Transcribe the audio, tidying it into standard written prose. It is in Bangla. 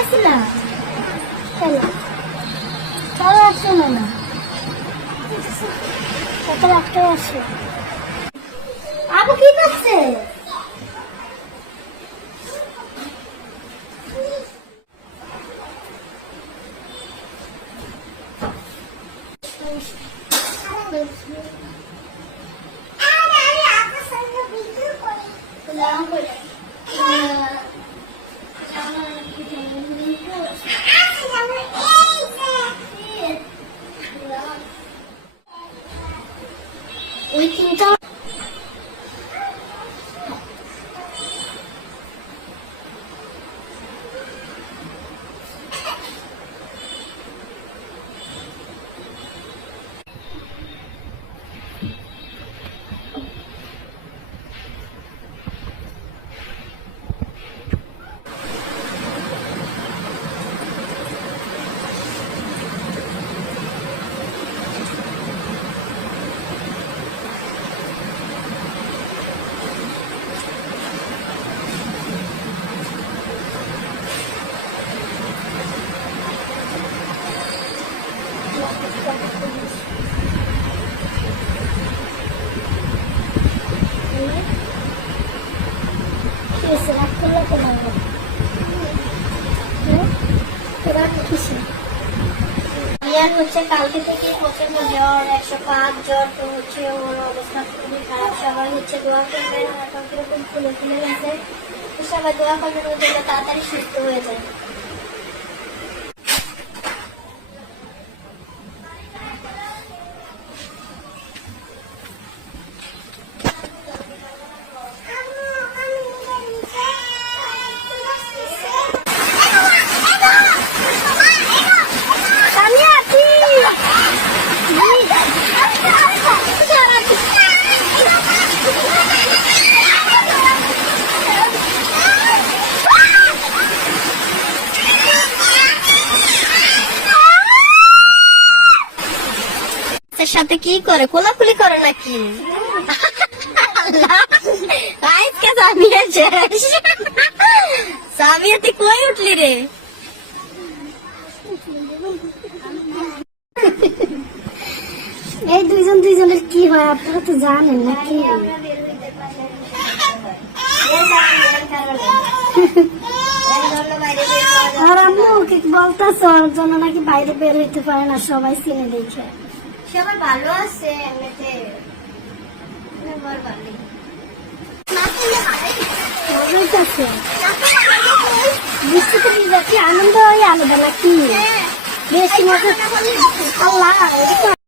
আসছিলা চলো চলো আসছো না কত রাখতে আসছে আবু কি করছে ওই তিনটা হচ্ছে কালকে থেকে প্রচন্ড জ্বর 105 জ্বর তো হচ্ছে ওর অবস্থা খুবই খারাপ সবাই হচ্ছে দোয়া করবেন এখন কিরকম ফুলে ফুলে গেছে সবাই দোয়া করবেন ওর জন্য তাড়াতাড়ি সুস্থ হয়ে যায় সাথে কি করে কোলাকুলি করে নাকি আজকে সামিয়া শেষ সামিয়া তুই কই উঠলি রে এই দুইজনের কি হয় আপনারা তো জানেন নাকি আর আম্মু ওকে বলতেছে ওর জন্য নাকি বাইরে বের হইতে পারে না সবাই চিনে দেখে সবাই ভালো আছে এমনিতে আনন্দ আলাদা নাকি বেশি মজা আল্লাহ